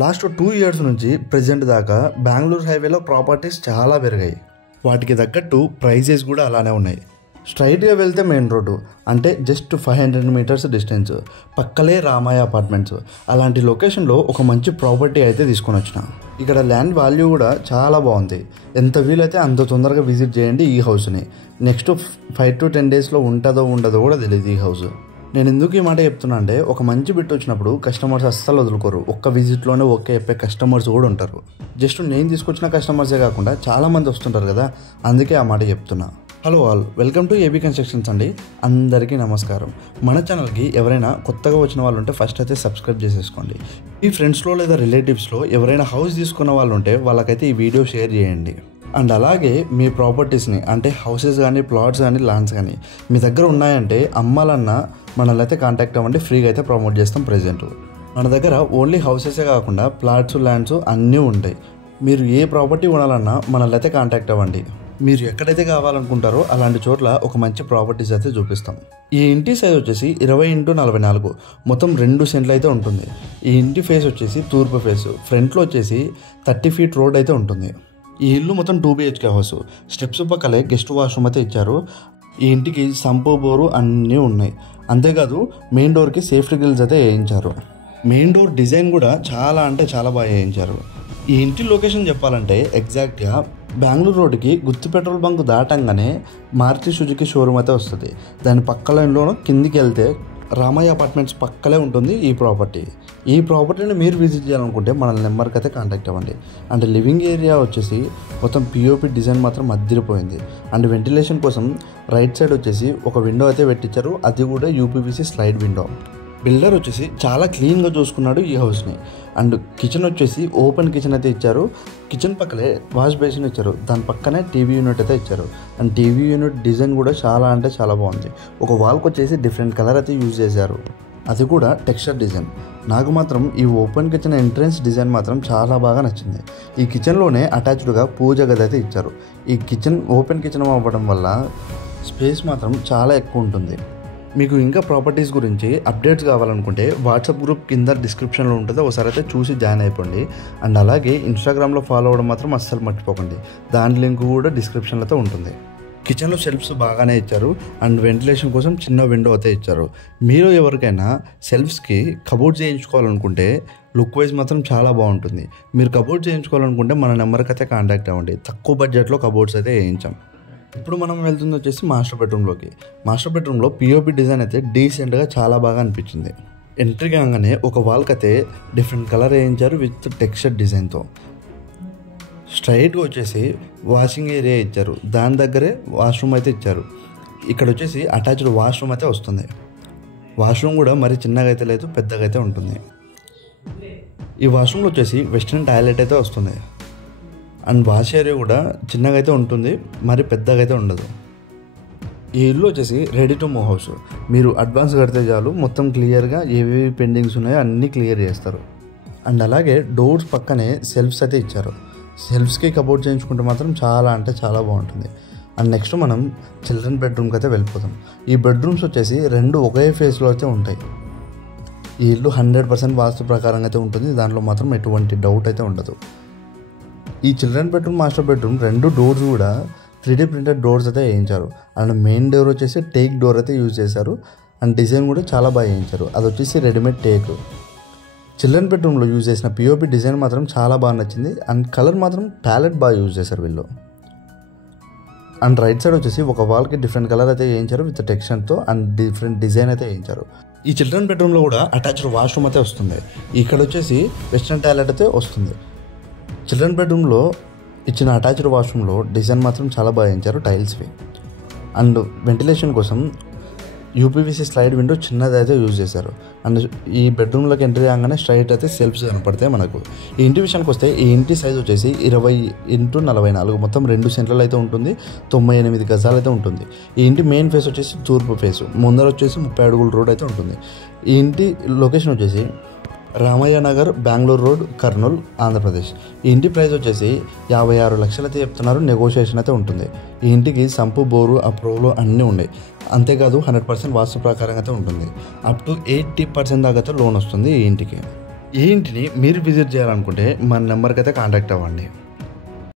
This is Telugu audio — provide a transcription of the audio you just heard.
లాస్ట్ 2 ఇయర్స్ నుంచి ప్రెజెంట్ దాకా బెంగళూరు హైవేలో ప్రాపర్టీస్ చాలా పెరిగాయి. వాటికి తగ్గట్టు ప్రైజెస్ కూడా అలానే ఉన్నాయి. స్ట్రైట్గా వెళ్తే మెయిన్ రోడ్డు అంటే జస్ట్ 500 మీటర్స్ డిస్టెన్స్, పక్కలే రామయ్య అపార్ట్మెంట్స్. అలాంటి లొకేషన్లో ఒక మంచి ప్రాపర్టీ అయితే తీసుకొని వచ్చిన. ఇక్కడ ల్యాండ్ వాల్యూ కూడా చాలా బాగుంది. ఎంత వీలైతే అంత తొందరగా విజిట్ చేయండి ఈ హౌస్ని. నెక్స్ట్ 5 to 10 డేస్లో ఉంటుందో ఉండదో కూడా తెలియదు ఈ హౌస్. నేను ఎందుకు ఈ మాట చెప్తున్నా అంటే, ఒక మంచి బిట్ వచ్చినప్పుడు కస్టమర్స్ అస్సలు వదులుకోరు. ఒక్క విజిట్లోనే ఓకే చెప్పే కస్టమర్స్ కూడా ఉంటారు. జస్ట్ నేను తీసుకొచ్చిన కస్టమర్సే కాకుండా చాలామంది వస్తుంటారు కదా, అందుకే ఆ మాట చెప్తున్నా. Hello all, welcome to AB constructions అండి. అందరికీ నమస్కారం. మన ఛానల్కి ఎవరైనా కొత్తగా వచ్చిన వాళ్ళు ఉంటే ఫస్ట్ అయితే సబ్స్క్రైబ్ చేసేసుకోండి. మీ ఫ్రెండ్స్లో లేదా రిలేటివ్స్లో ఎవరైనా హౌస్ తీసుకున్న వాళ్ళు ఉంటే వాళ్ళకైతే ఈ వీడియో షేర్ చేయండి. అండ్ అలాగే మీ ప్రాపర్టీస్ని అంటే హౌసెస్ కానీ, ప్లాట్స్ కానీ, ల్యాండ్స్ కానీ మీ దగ్గర ఉన్నాయంటే అమ్మాలన్నా మనల్ని అయితే కాంటాక్ట్ అవ్వండి. ఫ్రీగా అయితే ప్రమోట్ చేస్తాం. ప్రెజెంట్ మన దగ్గర ఓన్లీ హౌసెసే కాకుండా ప్లాట్స్, ల్యాండ్స్ అన్నీ ఉంటాయి. మీరు ఏ ప్రాపర్టీ కొనాలన్నా మనల్ని అయితే కాంటాక్ట్ అవ్వండి. మీరు ఎక్కడైతే కావాలనుకుంటారో అలాంటి చోట్ల ఒక మంచి ప్రాపర్టీస్ అయితే చూపిస్తాం. ఈ ఇంటి సైజ్ వచ్చేసి 20x44, మొత్తం 2 సెంట్లు అయితే ఉంటుంది. ఈ ఇంటి ఫేస్ వచ్చేసి తూర్పు ఫేస్. ఫ్రంట్లో వచ్చేసి 30 feet రోడ్ అయితే ఉంటుంది. ఈ ఇల్లు మొత్తం 2 BHK హౌస్. స్టెప్స్ పక్కలే గెస్ట్ వాష్రూమ్ అయితే ఇచ్చారు. ఈ ఇంటికి సంపు, బోరు అన్నీ ఉన్నాయి. అంతేకాదు మెయిన్ డోర్కి సేఫ్టీ గ్రిల్స్ అయితే వేయించారు. మెయిన్ డోర్ డిజైన్ కూడా చాలా అంటే చాలా బాగా వేయించారు. ఈ ఇంటి లొకేషన్ చెప్పాలంటే ఎగ్జాక్ట్గా బెంగళూరు రోడ్డుకి గుత్తి పెట్రోల్ బంక్ దాటంగానే మారుతి సుజుకి షోరూమ్ అయితే వస్తుంది. దాని పక్క లైన్లోనూ కిందికి వెళ్తే రామయ్య అపార్ట్మెంట్స్ పక్కలే ఉంటుంది ఈ ప్రాపర్టీ. ఈ ప్రాపర్టీని మీరు విజిట్ చేయాలనుకుంటే మన నెంబర్కి అయితే కాంటాక్ట్ అవ్వండి. అండ్ లివింగ్ ఏరియా వచ్చేసి మొత్తం పిఓపి డిజైన్ మాత్రం అదిరిపోయింది. అండ్ వెంటిలేషన్ కోసం రైట్ సైడ్ వచ్చేసి ఒక విండో అయితే పెట్టించారు. అది కూడా యూపీవీసీ స్లైడ్ విండో. బిల్డర్ వచ్చేసి చాలా క్లీన్గా చూసుకున్నాడు ఈ హౌస్ని. అండ్ కిచెన్ వచ్చేసి ఓపెన్ కిచెన్ అయితే ఇచ్చారు. కిచెన్ పక్కలే వాష్ బేసిన్ ఇచ్చారు. దాని పక్కనే టీవీ యూనిట్ అయితే ఇచ్చారు. అండ్ టీవీ యూనిట్ డిజైన్ కూడా చాలా అంటే చాలా బాగుంది. ఒక వాల్కి వచ్చేసి డిఫరెంట్ కలర్ అయితే యూజ్ చేశారు. అది కూడా టెక్స్చర్ డిజైన్. నాకు మాత్రం ఈ ఓపెన్ కిచెన్ ఎంట్రన్స్ డిజైన్ మాత్రం చాలా బాగా నచ్చింది. ఈ కిచెన్లోనే అటాచ్డ్గా పూజ గది అయితే ఇచ్చారు. ఈ కిచెన్ ఓపెన్ కిచెన్ అవ్వడం వల్ల స్పేస్ మాత్రం చాలా ఎక్కువ ఉంటుంది. మీకు ఇంకా ప్రాపర్టీస్ గురించి అప్డేట్స్ కావాలనుకుంటే వాట్సాప్ గ్రూప్ కింద డిస్క్రిప్షన్లో ఉంటుంది. ఒకసారి అయితే చూసి జాయిన్ అయిపోండి. అండ్ అలాగే ఇన్స్టాగ్రామ్లో ఫాలో అవ్వడం మాత్రం అస్సలు మర్చిపోకండి. దాని లింక్ కూడా డిస్క్రిప్షన్లో ఉంటుంది. కిచెన్లో షెల్ఫ్స్ బాగానే ఇచ్చారు. అండ్ వెంటిలేషన్ కోసం చిన్న విండో అయితే ఇచ్చారు. మీరు ఎవరికైనా షెల్ఫ్స్కి కబోర్డ్ చేయించుకోవాలనుకుంటే లుక్ వైజ్ మాత్రం చాలా బాగుంటుంది. మీరు కబోర్డ్ చేయించుకోవాలనుకుంటే మన నెంబర్కి అయితే కాంటాక్ట్ అవ్వండి. తక్కువ బడ్జెట్లో కబోర్డ్స్ అయితే వేయించాం. ఇప్పుడు మనం వెళ్తుంది వచ్చేసి మాస్టర్ బెడ్రూమ్లోకి. మాస్టర్ బెడ్రూమ్లో పిఓపి డిజైన్ అయితే డీసెంట్గా చాలా బాగా అనిపించింది. ఎంట్రీ కాగానే ఒక వాల్కి అయితే డిఫరెంట్ కలర్ వేయించారు విత్ టెక్స్చర్ డిజైన్తో. స్ట్రైట్గా వచ్చేసి వాషింగ్ ఏరియా ఇచ్చారు. దాని దగ్గరే వాష్రూమ్ అయితే ఇచ్చారు. ఇక్కడ వచ్చేసి అటాచ్డ్ వాష్రూమ్ అయితే వస్తుంది. వాష్రూమ్ కూడా మరి చిన్నగా అయితే లేదు, పెద్దగా అయితే ఉంటుంది. ఈ వాష్రూమ్లో వచ్చేసి వెస్ట్రన్ టాయిలెట్ అయితే వస్తుంది. అండ్ వాష్ ఏరియా కూడా చిన్నగా అయితే ఉంటుంది, మరి పెద్దగా అయితే ఉండదు. ఈ ఇల్లు వచ్చేసి రెడీ టు మూవ్ హౌస్. మీరు అడ్వాన్స్ కడితే చాలు, మొత్తం క్లియర్గా ఏవేవి పెండింగ్స్ ఉన్నాయో అన్నీ క్లియర్ చేస్తారు. అండ్ అలాగే డోర్స్ పక్కనే సెల్ఫ్స్ అయితే ఇచ్చారు. సెల్ఫ్స్కి కబోర్డ్ చేయించుకుంటే మాత్రం చాలా అంటే చాలా బాగుంటుంది. అండ్ నెక్స్ట్ మనం చిల్డ్రన్ బెడ్రూమ్కి అయితే వెళ్ళిపోతాం. ఈ బెడ్రూమ్స్ వచ్చేసి 2 ఒకే ఫేస్లో అయితే ఉంటాయి. ఈ ఇల్లు 100% వాస్తు ప్రకారంగా అయితే ఉంటుంది. దాంట్లో మాత్రం ఎటువంటి డౌట్ అయితే ఉండదు. ఈ children bedroom, master bedroom 2 doors కూడా 3D ప్రింటెడ్ డోర్స్ అయితే వేయించారు. అండ్ మెయిన్ డోర్ వచ్చేసి టేక్ డోర్ అయితే యూజ్ చేశారు. అండ్ డిజైన్ కూడా చాలా బాగా వేయించారు. అది వచ్చేసి రెడీమేడ్ టేక్. చిల్డ్రన్ బెడ్రూమ్లో యూజ్ చేసిన పిఓపి డిజైన్ మాత్రం చాలా బాగా నచ్చింది. అండ్ కలర్ మాత్రం ప్యాలెట్ బాగా యూజ్ చేశారు వీళ్ళు. అండ్ రైట్ సైడ్ వచ్చేసి ఒక వాల్కి డిఫరెంట్ కలర్ అయితే వేయించారు విత్ టెక్స్చర్తో. అండ్ డిఫరెంట్ డిజైన్ అయితే వేయించారు. ఈ చిల్డ్రన్ బెడ్రూమ్లో కూడా అటాచ్డ్ వాష్రూమ్ అయితే వస్తుంది. ఇక్కడ వచ్చేసి వెస్ట్రన్ టాయిలెట్ అయితే వస్తుంది. చిల్డ్రన్ బెడ్రూమ్లో ఇచ్చిన అటాచ్డ్ వాష్రూమ్లో డిజైన్ మాత్రం చాలా బాగా వేయించారు టైల్స్వి. అండ్ వెంటిలేషన్ కోసం యూపీవీసీ స్లైడ్ విండో చిన్నది అయితే యూజ్ చేశారు. అండ్ ఈ బెడ్రూమ్లోకి ఎంట్రీ కాగానే స్ట్రైట్ అయితే సెల్ఫ్స్ కనపడతాయి మనకు. ఈ ఇంటి విషయానికి వస్తే ఈ ఇంటి సైజ్ వచ్చేసి 20x44, మొత్తం 2 సెంట్లలో అయితే ఉంటుంది. 98 గజాలు అయితే ఉంటుంది. ఈ ఇంటి మెయిన్ ఫేస్ వచ్చేసి తూర్పు ఫేసు. ముందర వచ్చేసి 30 అడుగుల రోడ్ అయితే ఉంటుంది. ఈ ఇంటి లొకేషన్ వచ్చేసి రామయ్య నగర్, బెంగళూరు రోడ్, కర్నూలు, ఆంధ్రప్రదేశ్. ఈ ఇంటి ప్రైస్ వచ్చేసి 56 లక్షలు అయితే చెప్తున్నారు. నెగోషియేషన్ అయితే ఉంటుంది. ఈ ఇంటికి సంపు, బోరు, అప్రూవల్ అన్నీ ఉన్నాయి. అంతేకాదు 100% వాస్తు ప్రకారంగా అయితే ఉంటుంది. అప్ టు 80% దాకా అయితే లోన్ వస్తుంది ఈ ఇంటికి. ఈ ఇంటిని మీరు విజిట్ చేయాలనుకుంటే మన నెంబర్కి అయితే కాంటాక్ట్ అవ్వండి.